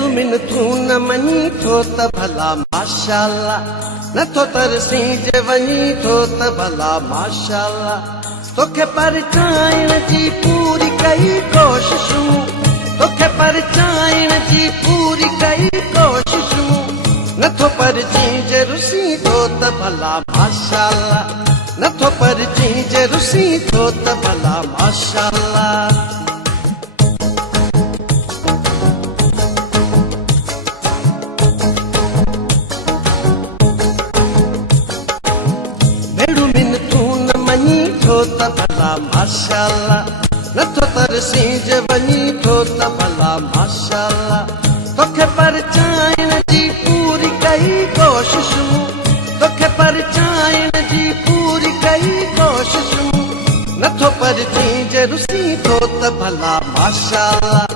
भेड़ू मिन तू न मनी थो त भला माशाअल्लाह, नथो तरसी जे वनी थो त भला माशाअल्लाह। तोखे परचाइण जी पूरी कई कोशिशूं, तोखे परचाइण जी पूरी कई कोशिशूं, नथो परची जे रुसी थो त भला माशाअल्लाह, नथो परची जे रुसी थो त भला माशाअल्लाह। त भला माशाअल्लाह, नथो तरसी जे वनी थो त भला माशाअल्लाह। तोखे परचाइण जी पूरी कई कोशिशूं, तोखे परचाइण जी पूरी कई कोशिशूं, नथो परची जे रुसी थो त भला माशाअल्लाह,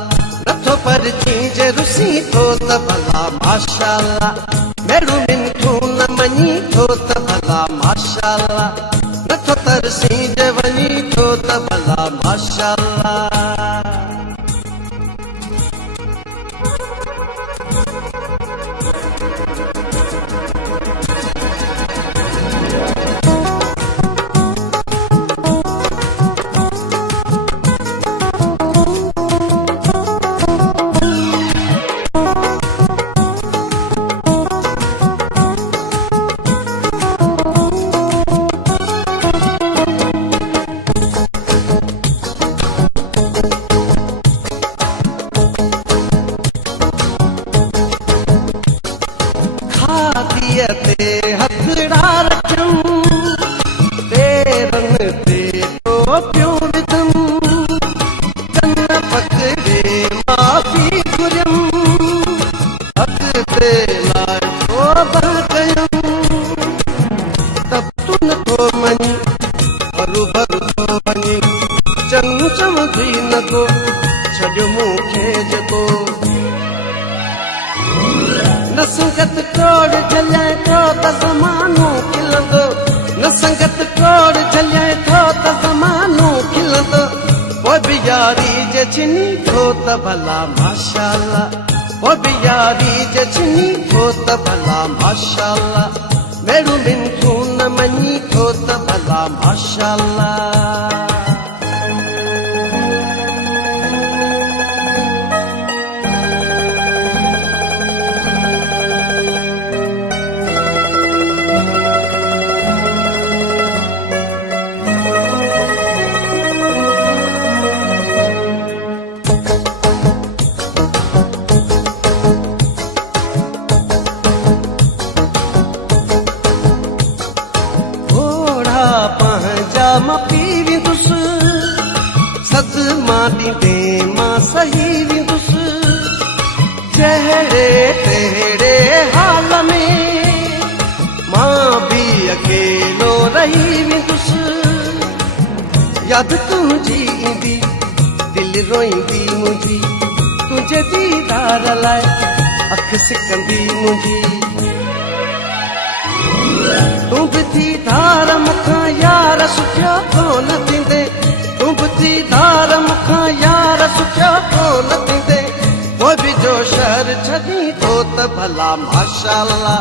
नथो परची जे रुसी थो त भला माशाअल्लाह। भेड़ू मिन तू न मनी थो त भला माशाअल्लाह, नथो तरसी जे वनी थो त भला माशाअल्लाह। ते हथड़ा रखूं, तेरन ते टोपियूं विधूं, कन पकड़े माफ़ी घुरियम, हथ ते लाइ तौबा कयूं। तब तू नथो मञी हरू भरू थो वञी, चमचम थी नथो छॾियो मूंखे जेको। न संगत तोड़ झलियाए थो त ज़मानो खिलंदो, न संगत तोड़ झलियाए थो त ज़मानो खिलंदो, पोइ बि यारी जे छिनी थो त भला माशाअल्लाह, पोइ बि यारी जे छिनी थो त भला माशाअल्लाह। भेड़ू मिन तू न मञी थो त भला माशाअल्लाह। मां पी वेंदुसि, सदमा ॾींदे मां सही वेंदुसि, जहिड़े तहिड़े हाल में मां बि अकेलो रही वेंदुसि। यादि तुंहिंजी ईंदी दिलि रोईंदी मुंहिंजी, तुंहिंजे दीदार लाइ अखि सिकंदी मुंहिंजी। तूं बि दीदार मूंखां यार सुठियो कोन थींदे, तूं बि दीदार मूंखां यार सुठियो कोन थींदे, पोइ बि जो शहर छॾी थो त भला माशाअल्लाह,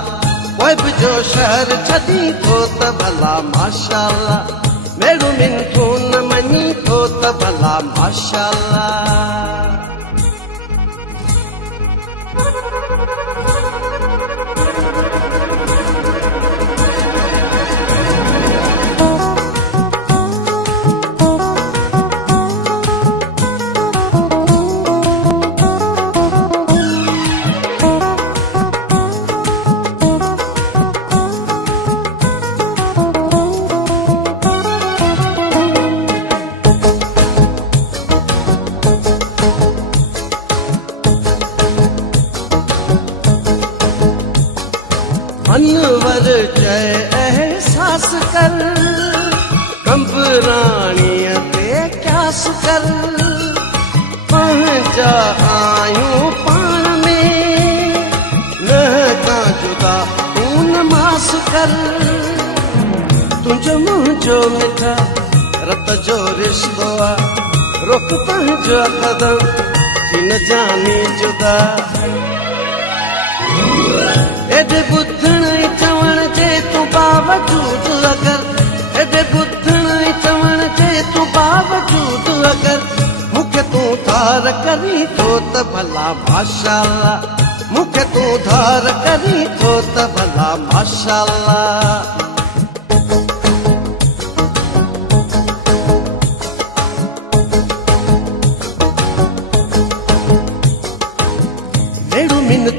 पोइ बि जो शहर छॾी थो त भला माशाअल्लाह। भेड़ू मिन तू न मञी थो त भला माशाअल्लाह। अनवर चए एहसास कर, कंबराणीअ ते क्यास कर, पंहिंजा आयूं पाण में, न खां जुदा तूं नमास कर। तुंहिंजो मुंहिंजो मिठा रत जो रिश्तो आहे, रोक पंहिंजो कदम थी न जानी जुदा। हेॾे ॿुधण ऐं चवण जे तूं बावजूद अगर हेॾे ॿुधण ऐं चवण जे तूं बावजूद अगर मूंखे तूं धार करी थो त भला माशाअल्लाह मूंखे तूं धार करी थो त भला माशाअल्लाह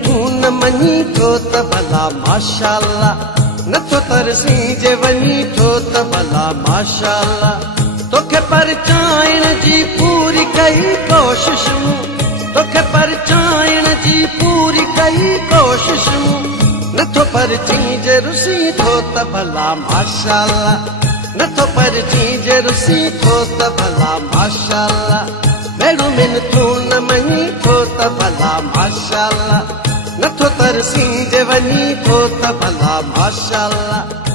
तूं न मञी थो त भला माशाअल्लाह नथो तरसी जे वञी थो त भला माशाअल्लाह तोखे परचाइण जी पूरी कई कोशिशूं तोखे परचाइण जी पूरी कई कोशिशूं नथो परची जे रुसी थो त भला माशाअल्लाह नथो परची जे रुसी थो त भला माशाअल्लाह भेड़ू मिन तूं न मञी थो त भला माशाअल्लाह नथो तरसी जे वञी थो त भला माशाअल्लाह